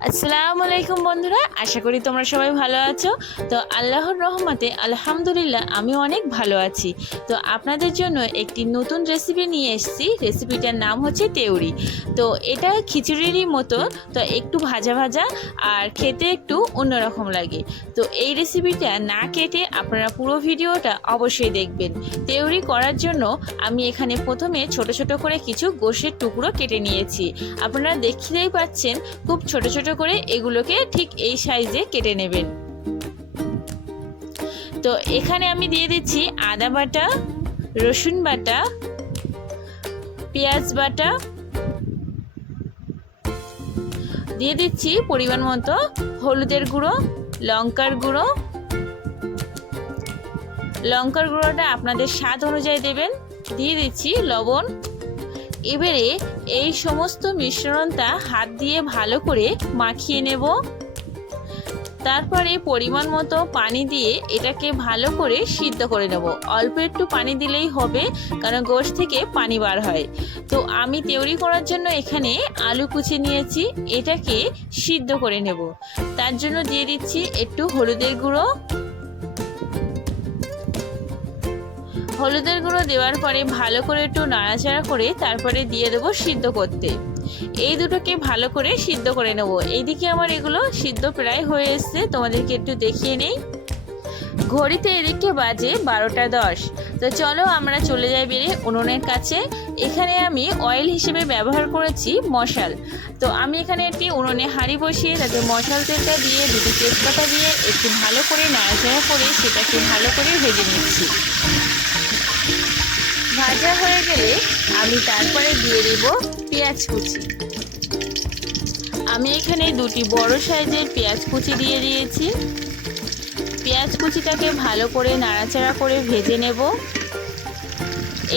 আসসালামু আলাইকুম বন্ধুরা, আশা করি তোমরা সবাই ভালো আছো। তো আল্লাহর রহমতে, আলহামদুলিল্লাহ আমি অনেক ভালো আছি। তো আপনাদের জন্য একটি নতুন রেসিপি নিয়ে এসেছি। রেসিপিটার নাম হচ্ছে তেউরি। তো এটা খিচুড়িরই মতো, তো একটু ভাজা ভাজা আর খেতে একটু অন্যরকম লাগে। তো এই রেসিপিটা না কেটে আপনারা পুরো ভিডিওটা অবশ্যই দেখবেন। তেউরি করার জন্য আমি এখানে প্রথমে ছোট ছোট করে কিছু গোশের টুকরো কেটে নিয়েছি। আপনারা দেখতেই পাচ্ছেন, খুব ছোট ছোট করে এগুলোকে ঠিক এই সাইজে কেটে নেবেন। তো এখানে আমি দিয়ে দিচ্ছি আদা বাটা, রসুন বাটা, পেঁয়াজ বাটা। দিয়ে দিচ্ছি পরিমাণ মতো হলুদের গুঁড়ো, লঙ্কার গুঁড়ো। লঙ্কার গুঁড়োটা আপনাদের স্বাদ অনুযায়ী দেবেন। দিয়ে দিচ্ছি লবণ। এবারে এই সমস্ত মিশ্রণটা হাত দিয়ে ভালো করে মাখিয়ে নেব। তারপরে পরিমাণ মতো পানি দিয়ে এটাকে ভালো করে সিদ্ধ করে নেব। অল্প একটু পানি দিলেই হবে, কারণ গোশ থেকে পানি বার হয়। তো আমি তৈরি করার জন্য এখানে আলু কুচি নিয়েছি, এটাকে সিদ্ধ করে নেব। তার জন্য দিয়ে দিচ্ছি একটু হলুদের গুঁড়ো। হলুদের গুঁড়ো দেওয়ার পরে ভালো করে একটু নাড়াচাড়া করে তারপরে দিয়ে দেবো সিদ্ধ করতে। এই দুটোকে ভালো করে সিদ্ধ করে নেব। এইদিকে আমার এগুলো সিদ্ধ প্রায় হয়ে এসছে, তোমাদেরকে একটু দেখিয়ে নেই। ঘড়িতে এদিকে বাজে বারোটা দশ। তো চলো আমরা চলে যাই বেরিয়ে উনুনের কাছে। এখানে আমি অয়েল হিসেবে ব্যবহার করেছি মশাল। তো আমি এখানে একটি উনুনে হাঁড়ি বসিয়ে তাতে মশাল তেলটা দিয়ে, দুটি তেজপাতা দিয়ে একটু ভালো করে নাড়াচাড়া করে সেটাকে ভালো করে ভেজে নিচ্ছি। ভাজা হয়ে গেলে আমি তারপরে দিয়ে দেব পেঁয়াজ কুচি। আমি এখানে দুটি বড় সাইজের পেঁয়াজ কুচি দিয়ে দিয়েছি। পেঁয়াজ কুচিটাকে ভালো করে নাড়াচাড়া করে ভেজে নেব।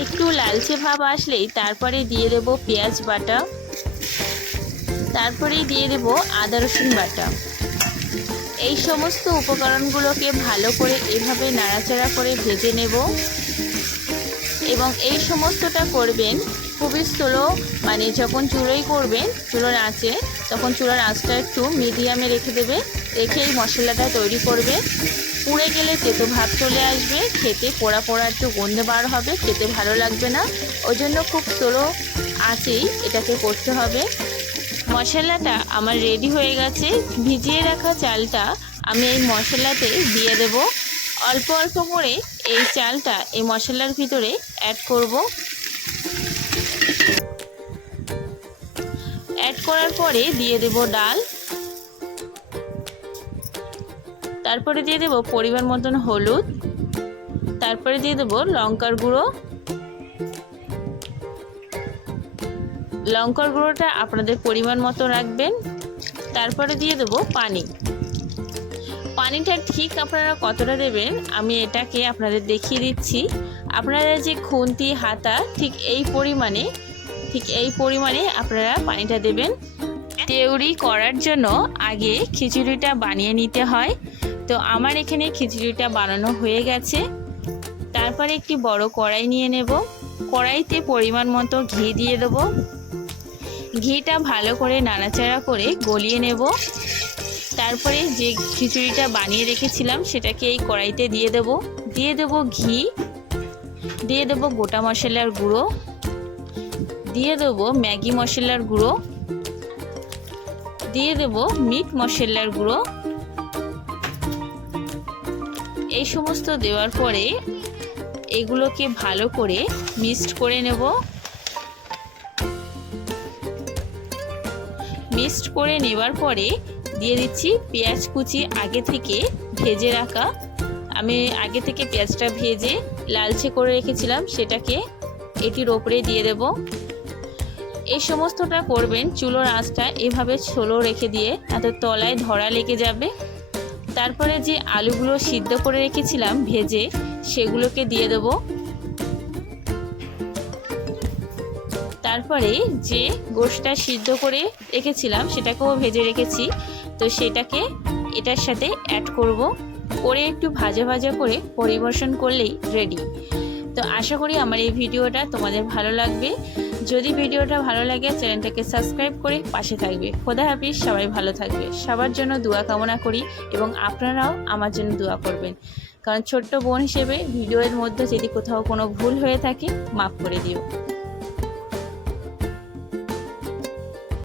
একটু লালচে ভাব আসলেই তারপরে দিয়ে দেব পেঁয়াজ বাটা। তারপরেই দিয়ে দেব আদা রসুন বাটা। এই সমস্ত উপকরণগুলোকে ভালো করে এভাবে নাড়াচাড়া করে ভেজে নেব। এবং এই সমস্তটা করবেন খুবই স্লো মানে যখন চুলোই করবেন, চুলোর আঁচে, তখন চুলার আঁচটা একটু মিডিয়ামে রেখে দেবে রেখে এই মশলাটা তৈরি করবে পুড়ে গেলে তেতো ভাব চলে আসবে, খেতে পোড়া পোড়া একটু গন্ধে বার হবে, খেতে ভালো লাগবে না। ওই জন্য খুব স্লো আঁচেই এটাকে করতে হবে। মশলাটা আমার রেডি হয়ে গেছে। ভিজিয়ে রাখা চালটা আমি এই মশলাতে দিয়ে দেব। অল্প অল্প করে এই চালটা এই মশলার ভিতরে অ্যাড করব। অ্যাড করার পরে দিয়ে দেব ডাল। তারপরে দিয়ে দেব পরিমাণ মতন হলুদ। তারপরে দিয়ে দেব লঙ্কার গুঁড়ো। লঙ্কার গুঁড়োটা আপনাদের পরিমাণ মতো রাখবেন। তারপরে দিয়ে দেব পানি। পানিটা ঠিক আপনারা কতটা দেবেন, আমি এটাকে আপনাদের দেখিয়ে দিচ্ছি। আপনারা যে খুন্তি, হাতা, ঠিক এই পরিমাণে, ঠিক এই পরিমাণে আপনারা পানিটা দেবেন। তেউরি করার জন্য আগে খিচুড়িটা বানিয়ে নিতে হয়। তো আমার এখানে খিচুড়িটা বানানো হয়ে গেছে। তারপরে একটি বড় কড়াই নিয়ে নেব। কড়াইতে পরিমাণ মতো ঘি দিয়ে দেবো। ঘিটা ভালো করে নাড়াচাড়া করে গলিয়ে নেব। তারপরে যে খিচুড়িটা বানিয়ে রেখেছিলাম, সেটাকে এই কড়াইতে দিয়ে দেব। দিয়ে দেব ঘি, দিয়ে দেব গোটা মশলার গুঁড়ো, দিয়ে দেব ম্যাগি মশলার গুঁড়ো, দিয়ে দেব মিট মশলার গুঁড়ো। এই সমস্ত দেওয়ার পরে এগুলোকে ভালো করে মিক্সড করে নেব। মিক্সড করে নেবার পরে দিয়ে দিচ্ছি পেঁয়াজ কুচি আগে থেকে ভেজে রাখা। আমি আগে থেকে পেঁয়াজটা ভেজে লালচে করে রেখেছিলাম, সেটাকে এটির ওপরে দিয়ে দেব। এই সমস্তটা করবেন, চুলোর আঁচটা এভাবে ছোলো রেখে দিয়ে, এত তলায় ধরা লেগে যাবে। তারপরে যে আলুগুলো সিদ্ধ করে রেখেছিলাম ভেজে, সেগুলোকে দিয়ে দেবো। তারপরে যে গোশটা সিদ্ধ করে রেখেছিলাম, সেটাকেও ভেজে রেখেছি। তো সেটাকে এটার সাথে অ্যাড করব। করে একটু ভাজা ভাজা করে পরিবেশন করলেই রেডি তো আশা করি আমার এই ভিডিওটা তোমাদের ভালো লাগবে। যদি ভিডিওটা ভালো লাগে, চ্যানেলটাকে সাবস্ক্রাইব করে পাশে থাকবে। খোদা হাফিজ, সবাই ভালো থাকবে। সবার জন্য দোয়া কামনা করি এবং আপনারাও আমার জন্য দোয়া করবেন। কারণ ছোট্ট বোন হিসেবে ভিডিওর মধ্যে যদি কোথাও কোনো ভুল হয়ে থাকে, মাফ করে দিও।